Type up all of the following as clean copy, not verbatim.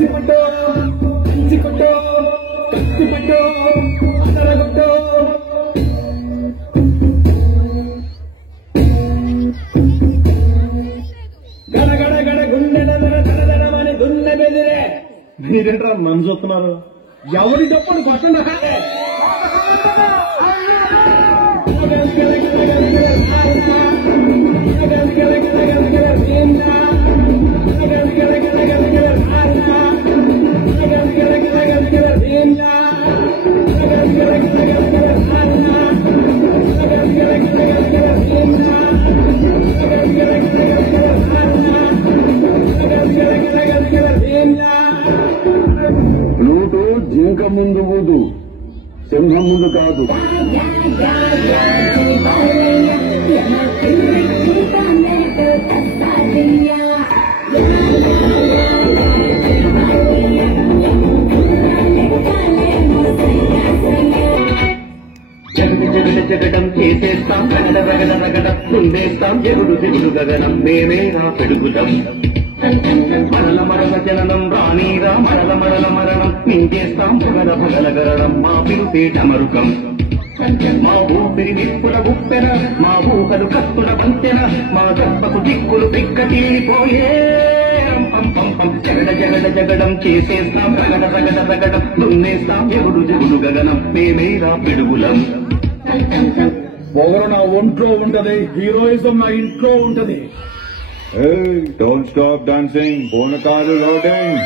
ఎగిసిపట్టు కంచిపట్టు కత్తిపట్టు అదరగొట్టు గడగడ గడ గుండె దడదడమని దున్నె బెదిరే. మీరేంట్రా నన్ను చూస్తున్నారు? ఎవరి తప్పని పట్టండి. ఫ్లూటు జింక ముందు ఊదు, సింహం ముందు కాదు. జగడం చేసేస్తాం, రగడ రగడ రగడ కుందేస్తాం, జగుడు దిగుడు గగనం మేమే రా పెడుగుదాం. మరల మరల జననం రాణీరా మరల మరల మరణం మింగేస్తాం, భగల భగల గరణం మా పిలుపేట మరుకం. మా ఊపిరి నిప్పుల ఉప్పెన, మా ఊహలు కత్తుల వంతెన, మా గర్భకు దిక్కులు పిక్కటీలిపోయే. జగడ జగడ జగడం చేసేస్తాం, రగడ రగడ రగడం దున్నేస్తాం, ఎగుడు దిగుడు గగనం మేమేరా పిడుగులం. పొగరు నా ఒంట్లో ఉంటది, హీరోయిజం నా ఇంట్లో ఉంటది. Hey, don't stop dancing. Bonakaru loading.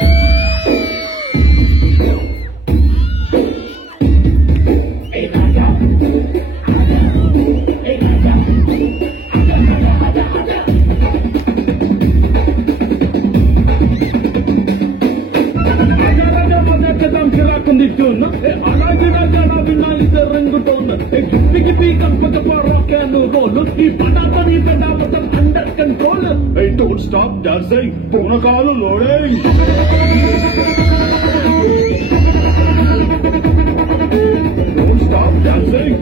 అలాగే రాజా నా వినాలితే రంగుతోన్న గిప్పి కంపక రాకాను రోలు ఈ పటాపని పెడావతం under control. Don't stop dancing, పూనకాలు లోడింగ్. Don't stop dancing,